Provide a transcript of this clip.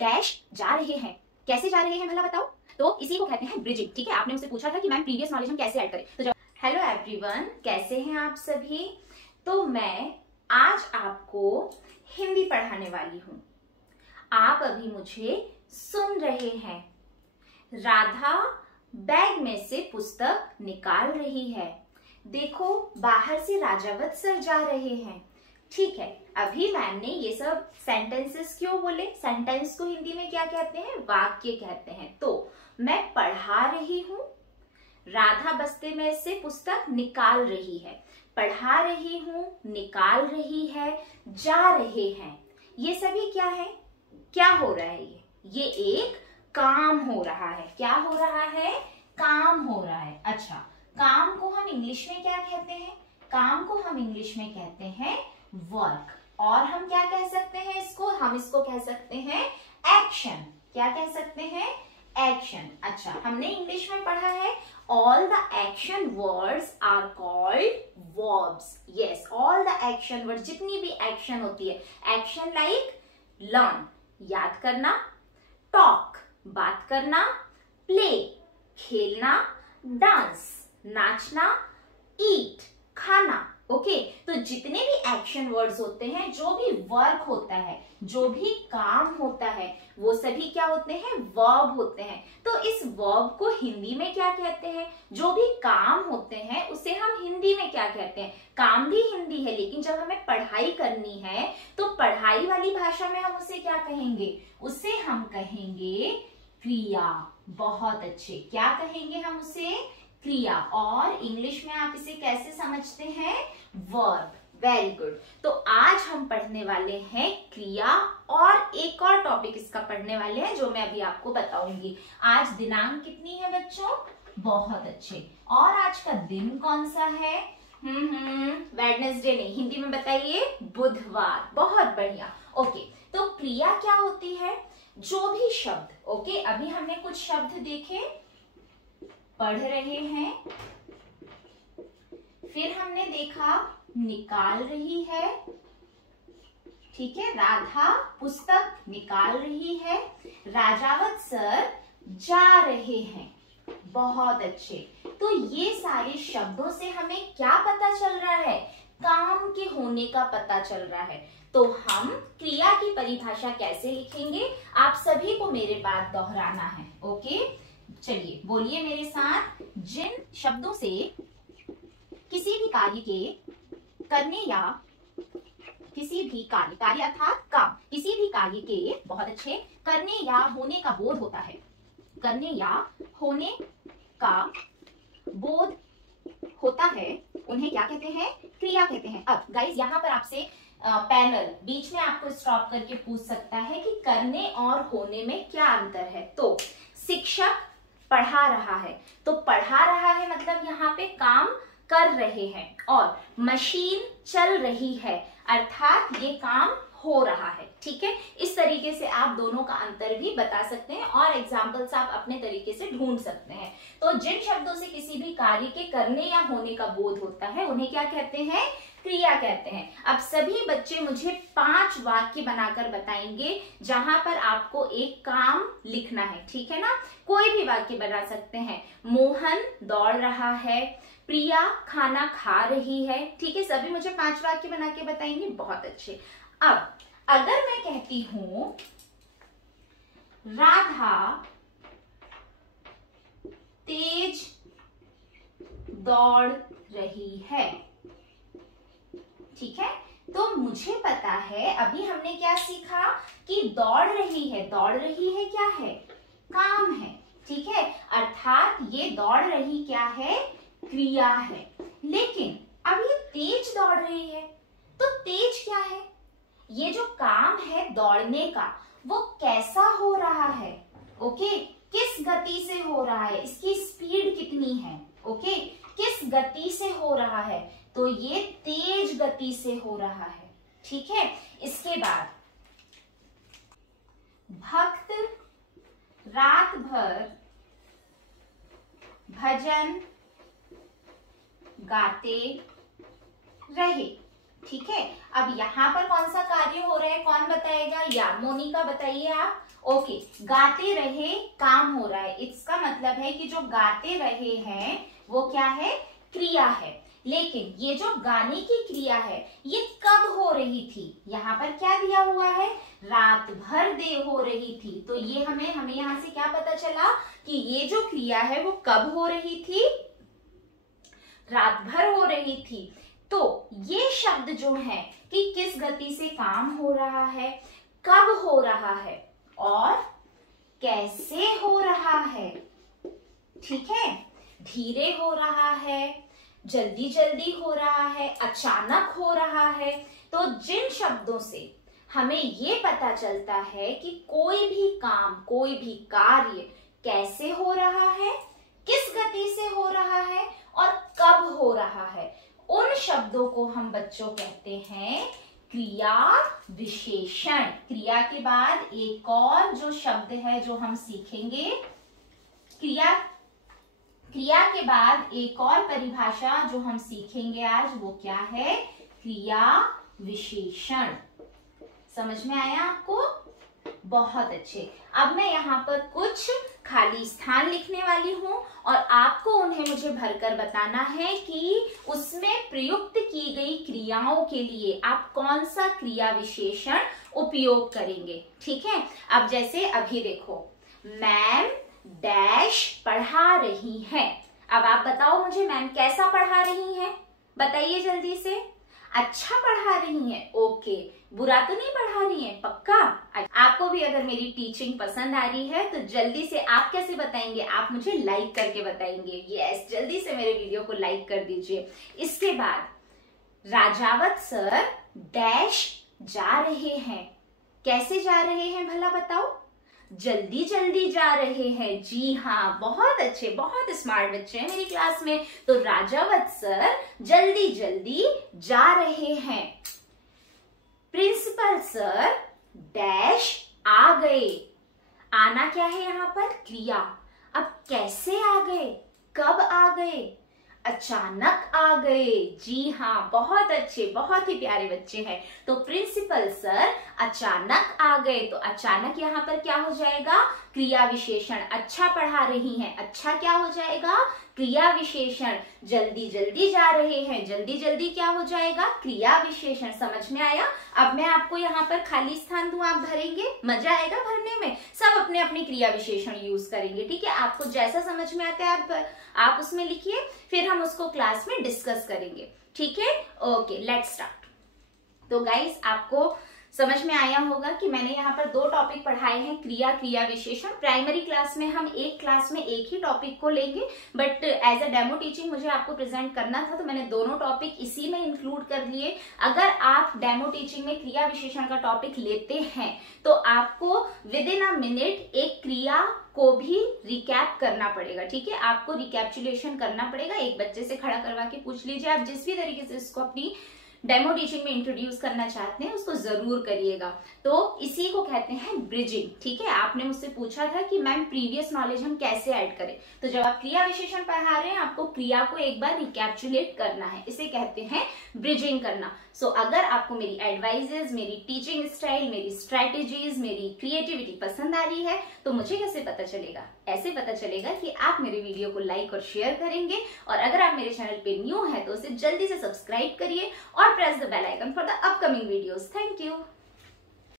Dash जा रहे हैं। कैसे जा रहे हैं भला बताओ? तो इसी को कहते हैं ब्रिजिंग। ठीक है, आपने मुझसे पूछा था कि मैम प्रीवियस नॉलेज हम कैसे ऐड करें, तो जब हेलो एवरीवन, कैसे हैं आप सभी? तो मैं आज आपको हिंदी पढ़ाने वाली हूँ। आप अभी मुझे सुन रहे हैं। राधा बैग में से पुस्तक निकाल रही है। देखो, बाहर से राजावत सर जा रहे हैं। ठीक है, अभी मैम ने ये सब सेंटेंसेस क्यों बोले? सेंटेंस को हिंदी में क्या कहते हैं? वाक्य कहते हैं। तो मैं पढ़ा रही हूँ, राधा बस्ते में से पुस्तक निकाल रही है। पढ़ा रही हूँ, निकाल रही है, जा रहे हैं। ये सभी क्या है? क्या हो रहा है? ये एक काम हो रहा है। क्या हो रहा है? काम हो रहा है। अच्छा, काम को हम इंग्लिश में क्या कहते हैं? काम को हम इंग्लिश में कहते हैं वर्क। और हम क्या कह सकते हैं इसको? हम इसको कह सकते हैं एक्शन। क्या कह सकते हैं? एक्शन। अच्छा, हमने इंग्लिश में पढ़ा है all the action words are called verbs. Yes, all the action words, जितनी भी एक्शन होती है, एक्शन लाइक लर्न याद करना, टॉक बात करना, प्ले खेलना, डांस नाचना, ईट खाना। ओके, तो जितने भी एक्शन वर्ड्स होते हैं, जो भी वर्क होता है, जो भी काम होता है, वो सभी क्या होते हैं? वर्ब होते हैं। तो इस वर्ब को हिंदी में क्या कहते हैं? जो भी काम होते हैं उसे हम हिंदी में क्या कहते हैं? काम भी हिंदी है, लेकिन जब हमें पढ़ाई करनी है तो पढ़ाई वाली भाषा में हम उसे क्या कहेंगे? उसे हम कहेंगे क्रिया। बहुत अच्छे, क्या कहेंगे हम उसे? क्रिया। और इंग्लिश में आप इसे कैसे समझते हैं? वर्ब। Very good. तो आज हम पढ़ने वाले हैं क्रिया, और एक और टॉपिक इसका पढ़ने वाले हैं जो मैं अभी आपको बताऊंगी। आज दिनांक कितनी है बच्चों? बहुत अच्छे। और आज का दिन कौन सा है? वेडनेसडे नहीं, हिंदी में बताइए, बुधवार। बहुत बढ़िया। ओके, तो क्रिया क्या होती है? जो भी शब्द, ओके, अभी हमने कुछ शब्द देखे, पढ़ रहे हैं, फिर हमने देखा निकाल रही है। ठीक है, राधा पुस्तक निकाल रही है, राजावत सर जा रहे हैं। बहुत अच्छे। तो ये सारे शब्दों से हमें क्या पता चल रहा है? काम के होने का पता चल रहा है। तो हम क्रिया की परिभाषा कैसे लिखेंगे? आप सभी को मेरे बात दोहराना है। ओके, चलिए बोलिए मेरे साथ। जिन शब्दों से किसी भी कार्य के करने या किसी भी कार्य अर्थात काम, किसी भी कार्य के, बहुत अच्छे, करने या होने का बोध होता है। करने या होने का बोध होता है, उन्हें क्या कहते हैं? क्रिया कहते हैं। अब गाइस, यहाँ पर आपसे पैनल बीच में आपको स्टॉप करके पूछ सकता है कि करने और होने में क्या अंतर है। तो शिक्षक पढ़ा रहा है, तो पढ़ा रहा है मतलब यहाँ पे काम कर रहे हैं, और मशीन चल रही है अर्थात ये काम हो रहा है। ठीक है, इस तरीके से आप दोनों का अंतर भी बता सकते हैं और एग्जाम्पल्स आप अपने तरीके से ढूंढ सकते हैं। तो जिन शब्दों से किसी भी कार्य के करने या होने का बोध होता है, उन्हें क्या कहते हैं? क्रिया कहते हैं। अब सभी बच्चे मुझे 5 वाक्य बनाकर बताएंगे जहां पर आपको एक काम लिखना है। ठीक है ना? कोई भी वाक्य बना सकते हैं। मोहन दौड़ रहा है, प्रिया खाना खा रही है। ठीक है, सभी मुझे 5 वाक्य बना के बताएंगे। बहुत अच्छे। अब अगर मैं कहती हूं राधा तेज दौड़ रही है, ठीक है, तो मुझे पता है, अभी हमने क्या सीखा कि दौड़ रही है। दौड़ रही है क्या है? काम है। ठीक है, अर्थात ये दौड़ रही क्या है? क्रिया है। लेकिन अब ये तेज दौड़ रही है, तो तेज क्या है? ये जो काम है दौड़ने का, वो कैसा हो रहा है? ओके, किस गति से हो रहा है? इसकी स्पीड कितनी है? ओके, किस गति से हो रहा है? तो ये तेज गति से हो रहा है। ठीक है, इसके बाद भक्त रात भर भजन गाते रहे। ठीक है, अब यहाँ पर कौन सा कार्य हो रहा है, कौन बताएगा, या मोनिका बताइए आप। ओके, गाते रहे काम हो रहा है, इसका मतलब है कि जो गाते रहे हैं वो क्या है, क्रिया है। लेकिन ये जो गाने की क्रिया है ये कब हो रही थी, यहाँ पर क्या दिया हुआ है, रात भर दे हो रही थी। तो ये हमें यहाँ से क्या पता चला कि ये जो क्रिया है वो कब हो रही थी, रात भर हो रही थी। तो ये शब्द जो है कि किस गति से काम हो रहा है, कब हो रहा है और कैसे हो रहा है, ठीक है, धीरे हो रहा है, जल्दी जल्दी हो रहा है, अचानक हो रहा है। तो जिन शब्दों से हमें ये पता चलता है कि कोई भी काम, कोई भी कार्य कैसे हो रहा है, किस गति से हो रहा है और कब हो रहा है, उन शब्दों को हम बच्चों कहते हैं क्रिया विशेषण। क्रिया के बाद एक और जो शब्द है जो हम सीखेंगे, क्रिया के बाद एक और परिभाषा जो हम सीखेंगे आज, वो क्या है, क्रिया विशेषण। समझ में आया आपको, बहुत अच्छे। अब मैं यहाँ पर कुछ खाली स्थान लिखने वाली हूँ और आपको उन्हें मुझे भरकर बताना है कि उसमें प्रयुक्त की गई क्रियाओं के लिए आप कौन सा क्रिया विशेषण उपयोग करेंगे, ठीक है। अब जैसे अभी देखो, मैम डैश पढ़ा रही हैं। अब आप बताओ मुझे, मैम कैसा पढ़ा रही हैं, बताइए जल्दी से। अच्छा पढ़ा रही हैं, ओके, बुरा तो नहीं पढ़ा रही हैं, पक्का। आपको भी अगर मेरी टीचिंग पसंद आ रही है तो जल्दी से आप कैसे बताएंगे, आप मुझे लाइक करके बताएंगे। यस, जल्दी से मेरे वीडियो को लाइक कर दीजिए। इसके बाद राजावत सर डैश जा रहे हैं, कैसे जा रहे हैं भला बताओ, जल्दी जल्दी जा रहे हैं। जी हाँ, बहुत अच्छे, बहुत स्मार्ट बच्चे हैं मेरी क्लास में। तो राजावत सर जल्दी जल्दी जा रहे हैं। प्रिंसिपल सर डैश आ गए। आना क्या है यहाँ पर, क्रिया। अब कैसे आ गए, कब आ गए, अचानक आ गए। जी हाँ, बहुत अच्छे, बहुत ही प्यारे बच्चे हैं। तो प्रिंसिपल सर अचानक आ गए, तो अचानक यहाँ पर क्या हो जाएगा, क्रिया विशेषण। अच्छा पढ़ा रही हैं, अच्छा क्या हो जाएगा, क्रिया विशेषण। जल्दी जल्दी जा रहे हैं, जल्दी जल्दी क्या हो जाएगा, क्रिया विशेषण। समझ में आया। अब मैं आपको यहाँ पर खाली स्थान दूं, आप भरेंगे, मजा आएगा भरने में। सब अपने अपने क्रिया विशेषण यूज करेंगे, ठीक है। आपको जैसा समझ में आता है आप उसमें लिखिए, फिर हम उसको क्लास में डिस्कस करेंगे, ठीक है। Okay, let's start. तो गाइस, आपको समझ में आया होगा कि मैंने यहाँ पर दो टॉपिक पढ़ाए हैं, क्रिया, क्रिया विशेषण। प्राइमरी क्लास में हम एक क्लास में एक ही टॉपिक को लेंगे, but as a demo teaching मुझे आपको प्रेजेंट करना था तो मैंने दोनों टॉपिक इसी में इंक्लूड कर लिए। अगर आप डेमो टीचिंग में क्रिया विशेषण का टॉपिक लेते हैं तो आपको विद इन अ मिनट एक क्रिया को भी रिकैप करना पड़ेगा, ठीक है। आपको रिकैप्चुलेशन करना पड़ेगा। एक बच्चे से खड़ा करवा के पूछ लीजिए, आप जिस भी तरीके से इसको अपनी डेमो टीचिंग में इंट्रोड्यूस करना चाहते हैं उसको जरूर करिएगा। तो इसी को कहते हैं ब्रिजिंग, ठीक है। आपने मुझसे पूछा था कि मैम प्रीवियस नॉलेज हम कैसे ऐड करें, तो जब आप क्रिया विशेषण पढ़ा रहे हैं आपको क्रिया को एक बार रिकैप्चुलेट करना है, इसे कहते हैं ब्रिजिंग करना। सो अगर आपको मेरी एडवाइजेज, मेरी टीचिंग स्टाइल, मेरी स्ट्रेटेजीज, मेरी क्रिएटिविटी पसंद आ रही है तो मुझे कैसे पता चलेगा, ऐसे पता चलेगा कि आप मेरे वीडियो को लाइक और शेयर करेंगे, और अगर आप मेरे चैनल पे न्यू है तो उसे जल्दी से सब्सक्राइब करिए और press the bell icon for the upcoming videos. Thank you.